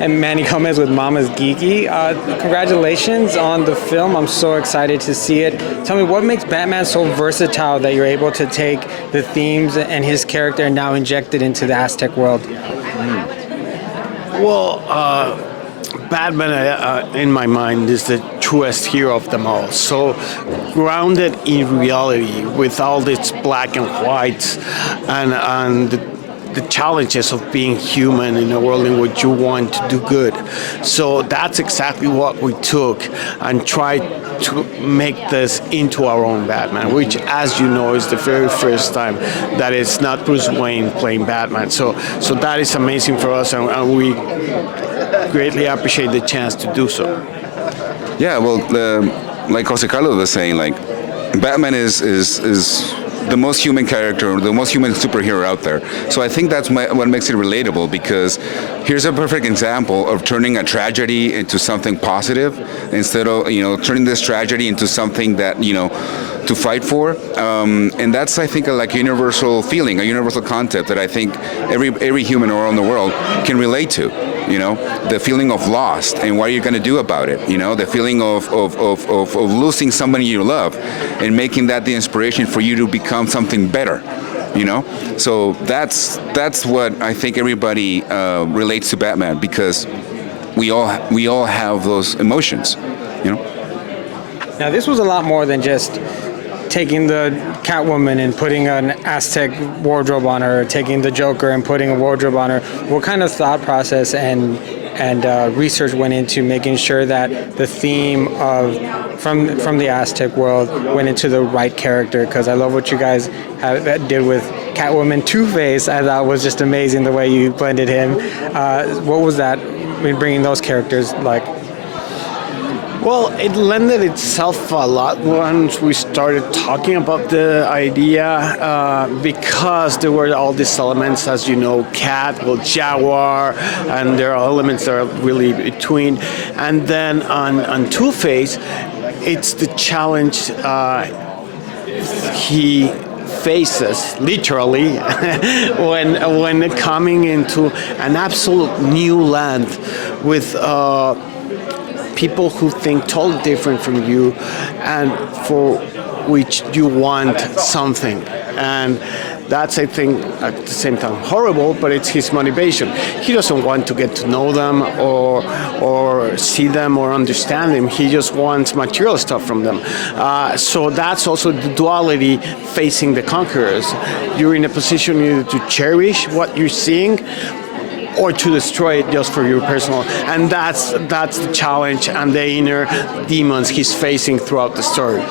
And Manny Gomez with Mama's Geeky. Congratulations on the film. I'm so excited to see it. Tell me, what makes Batman so versatile that you're able to take the themes and his character and now inject it into the Aztec world? Well, Batman, in my mind, is the truest hero of them all. So grounded in reality, with all its black and whites, and the challenges of being human in a world in which you want to do good. So that's exactly what we took and tried to make this into our own Batman, which, as you know, is the very first time that it's not Bruce Wayne playing Batman. So that is amazing for us, and we greatly appreciate the chance to do so. Yeah, well, like Jose Carlos was saying, like Batman is the most human character, the most human superhero out there. So I think that's what makes it relatable, because here's a perfect example of turning a tragedy into something positive, instead of turning this tragedy into something that to fight for. And that's, I think, like a universal feeling, a universal concept that I think every human around the world can relate to. The feeling of lost and what are you going to do about it? The feeling of losing somebody you love and making that the inspiration for you to become something better. So that's what I think everybody relates to Batman, because we all have those emotions. Now, this was a lot more than just taking the Catwoman and putting an Aztec wardrobe on her, or taking the Joker and putting a wardrobe on her. What kind of thought process and research went into making sure that the theme from the Aztec world went into the right character? Because I love what you guys did with Catwoman. Two-Face, I thought was just amazing the way you blended him. What was that in bringing those characters like? Well, it lended itself a lot once we started talking about the idea, because there were all these elements, as you know, cat, Jaguar, and there are elements that are really between. And then on Two-Face, it's the challenge he faces, literally, when coming into an absolute new land with people who think totally different from you, and for which you want something. And that's, I think, at the same time horrible, but it's his motivation. He doesn't want to get to know them or see them or understand them. He just wants material stuff from them. So that's also the duality facing the conquerors. You're in a position either to cherish what you're seeing or to destroy it just for your personal. And that's the challenge and the inner demons he's facing throughout the story.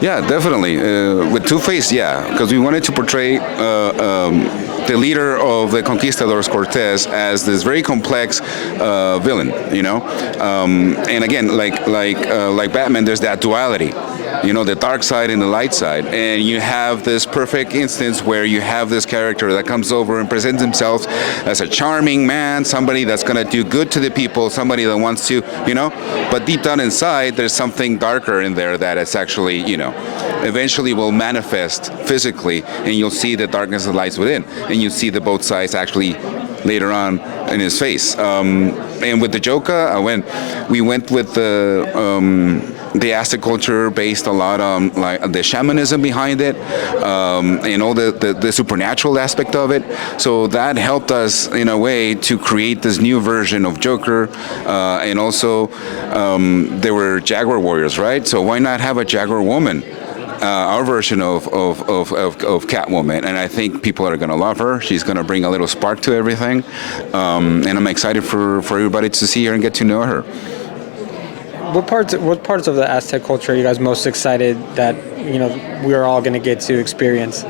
Yeah, definitely. With Two-Face, yeah, because we wanted to portray the leader of the Conquistadors, Cortez, as this very complex villain, and again, like Batman, there's that duality. The dark side and the light side. And you have this perfect instance where you have this character that comes over and presents himself as a charming man, somebody that's going to do good to the people, somebody that wants to, but deep down inside, there's something darker in there that it's actually, eventually will manifest physically, and you'll see the darkness that lies within, and you see the both sides actually later on in his face. And with the Joker, we went with the Aztec culture based a lot on like the shamanism behind it, and all the supernatural aspect of it. So that helped us in a way to create this new version of Joker, and also there were Jaguar warriors, right? So why not have a Jaguar woman? Our version of Catwoman, and I think people are going to love her. She's going to bring a little spark to everything, and I'm excited for everybody to see her and get to know her. What parts of the Aztec culture are you guys most excited that we're all going to get to experience?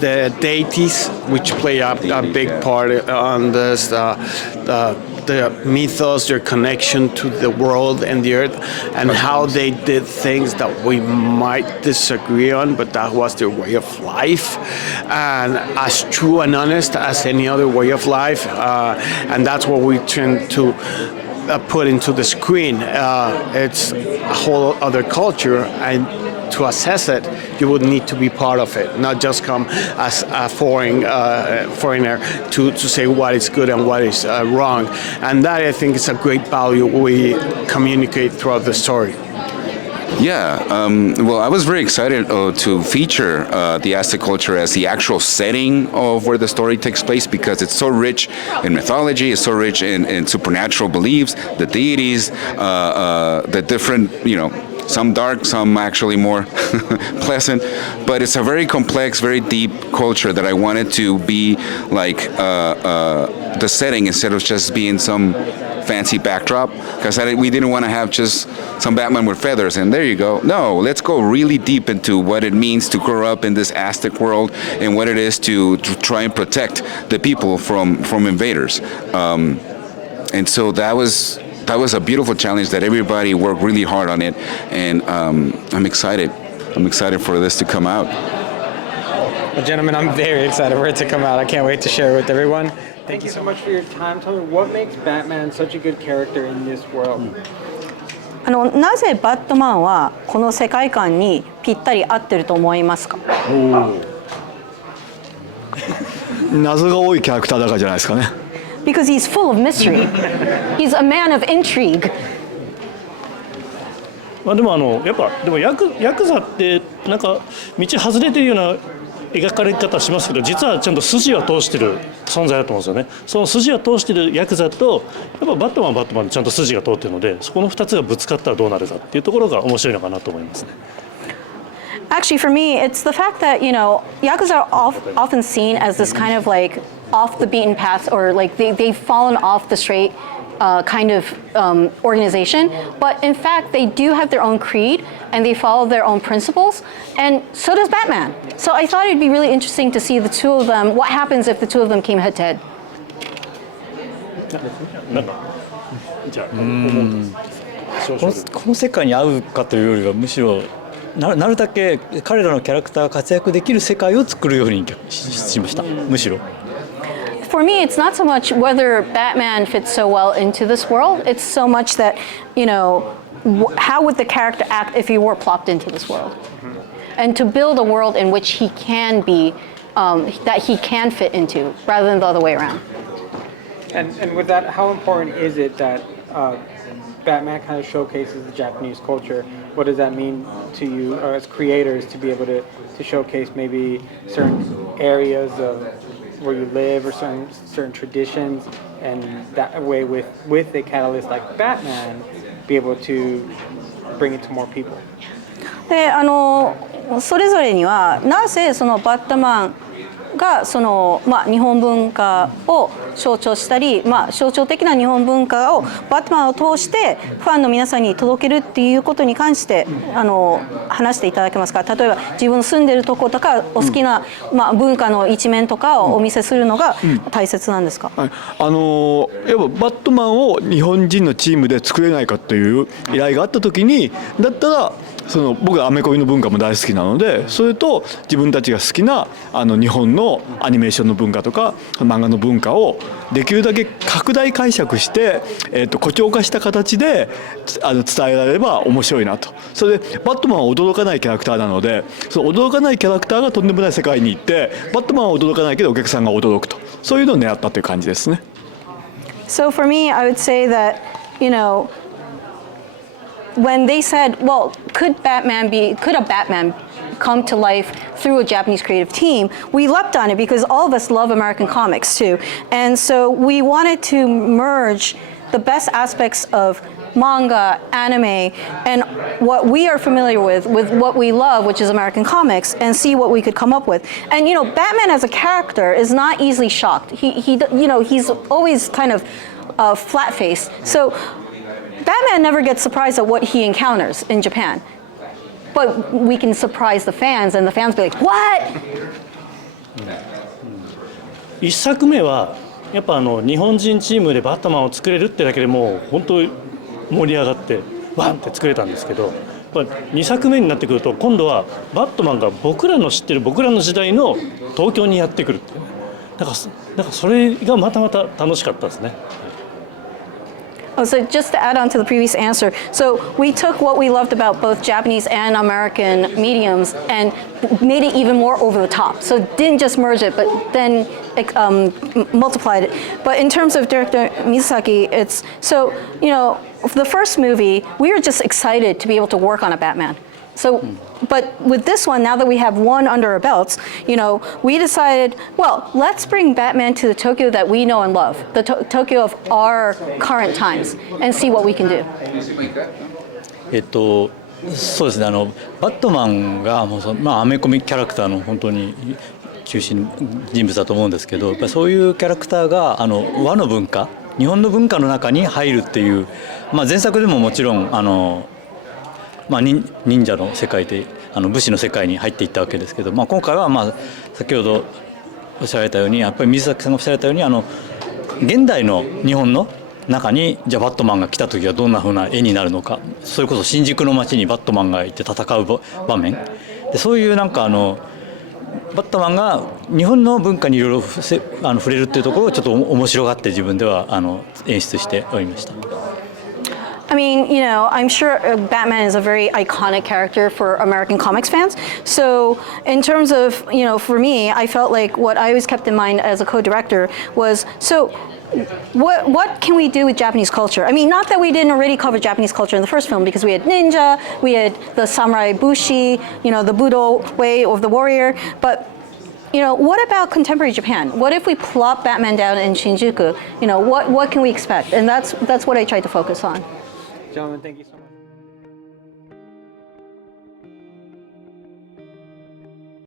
The deities, which play a big part on this, the mythos, their connection to the world and the earth, and how they did things that we might disagree on, but that was their way of life, and as true and honest as any other way of life, and that's what we tend to put into the screen. It's a whole other culture, and to assess it, you would need to be part of it, not just come as a foreigner to say what is good and what is wrong. And that, I think, is a great value we communicate throughout the story. Yeah, well, I was very excited to feature the Aztec culture as the actual setting of where the story takes place, because it's so rich in mythology, it's so rich in supernatural beliefs, the deities, the different, some dark, some actually more pleasant, but it's a very complex, very deep culture that I wanted to be like the setting instead of just being some fancy backdrop, because we didn't want to have just some Batman with feathers and there you go. No, let's go really deep into what it means to grow up in this Aztec world and what it is to try and protect the people from invaders. And so that was a beautiful challenge that everybody worked really hard on it, and I'm excited. I'm excited for this to come out. Well, gentlemen, I'm very excited for it to come out. I can't wait to share it with everyone. Thank you so much for your time. Tell me, what makes Batman such a good character in this world? なぜバットマンはこの世界観にぴったり合ってると思いますか？謎が多いキャラクターだからじゃないですかね。Because he's full of mystery. He's a man of intrigue. まあでもやっぱでもヤクザってなんか道外れてるような描かれ方しますけど、実はちゃんと筋は通してる存在だと思うんですよね。その筋は通してるヤクザとやっぱバットマンはバットマンでちゃんと筋が通ってるので、そこの2つがぶつかったらどうなるかっていうところが面白いのかなと思いますね。Actually, for me, it's the fact that, Yakuza are often seen as this kind of like off the beaten path, or like they've fallen off the straight kind of organization. But in fact, they do have their own creed and they follow their own principles. And so does Batman. So I thought it'd be really interesting to see the two of them, what happens if the two of them came head to head. なんかじゃあこの世界に合うかというよりは、むしろなるだけ彼らのキャラクターが活躍できる世界を作るようにしました。むしろ。For me, it's not so much whether Batman fits so well into this world. It's so much that, how would the character act if he were plopped into this world? And to build a world in which he can be, that he can fit into, rather than the other way around. And with that, how important is it that Batman kind of showcases the Japanese culture? What does that mean to you as creators to be able to showcase maybe certain areas of where you live or certain traditions, and that way with a catalyst like Batman be able to bring it to more people? で、それぞれにはなぜそのバットマンが日本文化を象徴したり、象徴的な日本文化をバットマンを通してファンの皆さんに届けるっていうことに関して話していただけますか？例えば自分の住んでるとことかお好きな、文化の一面とかをお見せするのが大切なんですか？やっぱバットマンを日本人のチームで作れないかという依頼があった時に、だったら僕はアメコミの文化も大好きなので、それと自分たちが好きな日本のアニメーションの文化とか漫画の文化をできるだけ拡大解釈して、誇張化した形で伝えられれば面白いなと。それでバットマンは驚かないキャラクターなので、その驚かないキャラクターがとんでもない世界に行って、バットマンは驚かないけどお客さんが驚くと、そういうのを狙ったという感じですね。So for me, I would say that, when they said, well, could a Batman come to life through a Japanese creative team, we leapt on it because all of us love American comics too. And so we wanted to merge the best aspects of manga, anime, and what we are familiar with what we love, which is American comics, and see what we could come up with. And Batman as a character is not easily shocked. He's always kind of flat-faced. So Batman never gets surprised at what he encounters in Japan. But we can surprise the fans, and the fans be like, what? 1作目はやっぱ日本人チームでバットマンを作れるってだけでもう本当に盛り上がってワンって作れたんですけど、2作目になってくると今度はバットマンが僕らの知ってる僕らの時代の東京にやってくるっていう、だからそれがまた楽しかったですね。Oh, so just to add on to the previous answer, so we took what we loved about both Japanese and American mediums and made it even more over the top. So didn't just merge it, but then multiplied it. But in terms of director Miyazaki, it's so, you know, the first movie, we were just excited to be able to work on a Batman. So, but with this one, now that we have one under our belts, you know, we decided, well, let's bring Batman to the Tokyo that we know and love, the Tokyo of our current times, and see what we can do. そうですね、バットマンがもうアメコミキャラクターの本当に中心人物だと思うんですけど、やっぱりそういうキャラクターが和の文化、日本の文化の中に入るっていう、まあ、前作でももちろんまあ、忍者の世界で武士の世界に入っていったわけですけど、まあ、今回はまあ先ほどおっしゃられたようにやっぱり水崎さんがおっしゃられたように現代の日本の中にじゃあバットマンが来た時はどんな風な絵になるのか、それこそ新宿の街にバットマンがいて戦う場面で、そういうなんかバットマンが日本の文化にいろいろ触れるっていうところをちょっと面白がって自分では演出しておりました。I mean, you know, I'm sure Batman is a very iconic character for American comics fans. So in terms of, you know, for me, I felt like what I always kept in mind as a co-director was, so what can we do with Japanese culture? I mean, not that we didn't already cover Japanese culture in the first film, because we had ninja, we had the samurai bushi, you know, the Budo way of the warrior, but you know, what about contemporary Japan? What if we plop Batman down in Shinjuku? You know, what can we expect? And that's what I tried to focus on. Gentlemen, thank you so much.